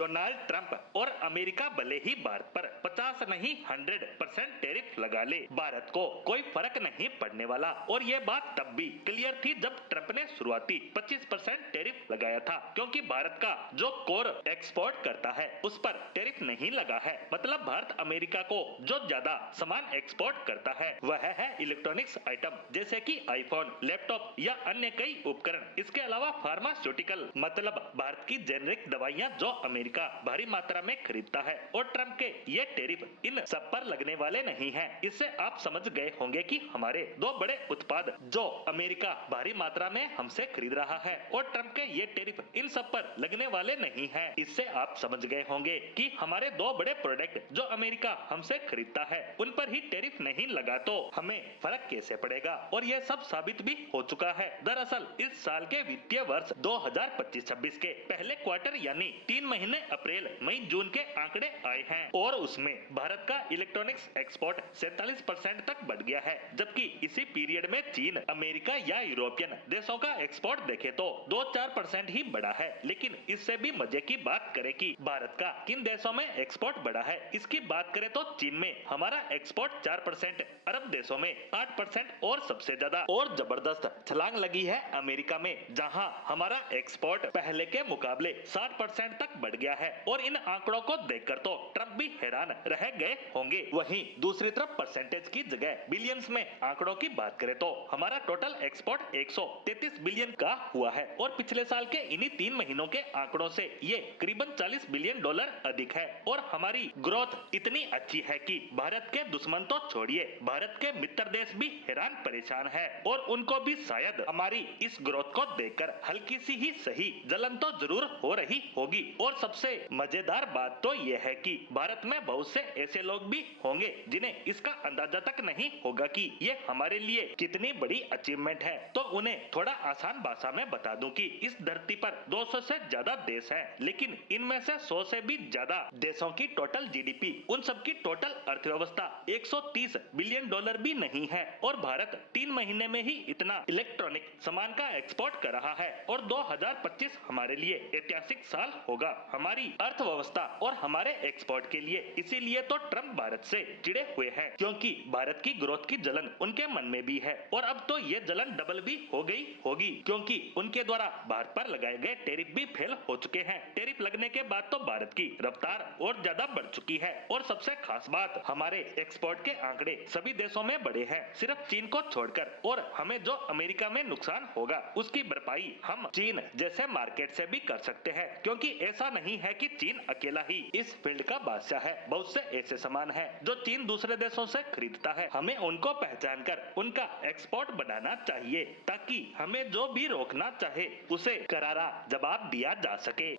Donald Trump और America भले ही भारत पर 50 नहीं 100% टैरिफ लगा ले, भारत को कोई फर्क नहीं पड़ने वाला। और ये बात तब भी क्लियर थी जब ट्रंप ने शुरुआती 25% टैरिफ लगाया था, क्योंकि भारत का जो कोर एक्सपोर्ट करता है उस पर टैरिफ नहीं लगा है। मतलब भारत अमेरिका को जो ज्यादा सामान एक्सपोर्ट करता है वह है इलेक्ट्रॉनिक्स आइटम, जैसे कि आईफोन, लैपटॉप या अन्य कई उपकरण। इसके अलावा फार्मास्यूटिकल मतलब भारत की जेनेरिक दवाइयाँ जो अमेरिका भारी मात्रा में खरीदता है। और ट्रंप के ये टैरिफ इन सब पर लगने वाले नहीं हैं। इससे आप समझ गए होंगे कि हमारे दो बड़े उत्पाद जो अमेरिका भारी मात्रा में हमसे खरीद रहा है और ट्रंप के ये टैरिफ इन सब पर लगने वाले नहीं हैं। इससे आप समझ गए होंगे कि हमारे दो बड़े प्रोडक्ट जो अमेरिका हमसे खरीदता है उन पर ही टैरिफ नहीं लगा तो हमें फर्क कैसे पड़ेगा। और ये सब साबित भी हो चुका है। दरअसल इस साल के वित्तीय वर्ष 2025-26 के पहले क्वार्टर यानी 3 महीने अप्रैल, मई, जून के आंकड़े आए हैं और उसमें भारत का इलेक्ट्रॉनिक्स एक्सपोर्ट 47% तक बढ़ गया है, जबकि इसी पीरियड में चीन, अमेरिका या यूरोपियन देशों का एक्सपोर्ट देखे तो 2-4% ही बढ़ा है। लेकिन इससे भी मजे की बात करें कि भारत का किन देशों में एक्सपोर्ट बढ़ा है, इसकी बात करें तो चीन में हमारा एक्सपोर्ट 4%, अरब देशों में 8% और सबसे ज्यादा और जबरदस्त छलांग लगी है अमेरिका में, जहां हमारा एक्सपोर्ट पहले के मुकाबले 60% तक बढ़ गया है। और इन आंकड़ों को देखकर तो ट्रंप भी हैरान रह गए होंगे। वहीं दूसरी तरफ परसेंटेज की जगह बिलियंस में आंकड़ों की बात करें तो हमारा टोटल एक्सपोर्ट 133 बिलियन का हुआ है और पिछले साल के इन्हीं 3 महीनों के आंकड़ों से ये करीबन $40 बिलियन अधिक है। और हमारी ग्रोथ इतनी अच्छी है कि भारत के दुश्मन तो छोड़िए, भारत के मित्र देश भी हैरान परेशान है और उनको भी शायद हमारी इस ग्रोथ को देखकर हल्की सी ही सही जलन तो जरूर हो रही होगी। और सबसे मजेदार बात तो यह है कि भारत में बहुत से ऐसे लोग भी होंगे जिन्हें इसका अंदाजा तक नहीं होगा कि ये हमारे लिए कितनी बड़ी अचीवमेंट है। तो उन्हें थोड़ा आसान भाषा में बता दूं कि इस धरती पर 200 से ज्यादा देश हैं, लेकिन इनमें से 100 से भी ज्यादा देशों की टोटल जीडीपी, उन सब की टोटल अर्थव्यवस्था $130 बिलियन भी नहीं है। और भारत 3 महीने में ही इतना इलेक्ट्रॉनिक सामान का एक्सपोर्ट कर रहा है और 2025 हमारे लिए ऐतिहासिक साल होगा हमारी अर्थव्यवस्था और हमारे एक्सपोर्ट के लिए। इसीलिए तो ट्रंप भारत से चिढ़े हुए हैं, क्योंकि भारत की ग्रोथ की जलन उनके मन में भी है। और अब तो ये जलन डबल भी हो गई होगी, क्योंकि उनके द्वारा भारत पर लगाए गए टैरिफ भी फेल हो चुके हैं। टैरिफ लगने के बाद तो भारत की रफ्तार और ज्यादा बढ़ चुकी है। और सबसे खास बात, हमारे एक्सपोर्ट के आंकड़े सभी देशों में बढ़े हैं, सिर्फ चीन को छोड़कर। और हमें जो अमेरिका में नुकसान होगा उसकी भरपाई हम चीन जैसे मार्केट से भी कर सकते हैं, क्योंकि ऐसा नहीं है कि चीन अकेला ही इस फील्ड का बादशाह है। बहुत से ऐसे सामान हैं जो चीन दूसरे देशों से खरीदता है। हमें उनको पहचान कर उनका एक्सपोर्ट बढ़ाना चाहिए, ताकि हमें जो भी रोकना चाहे उसे करारा जवाब दिया जा सके।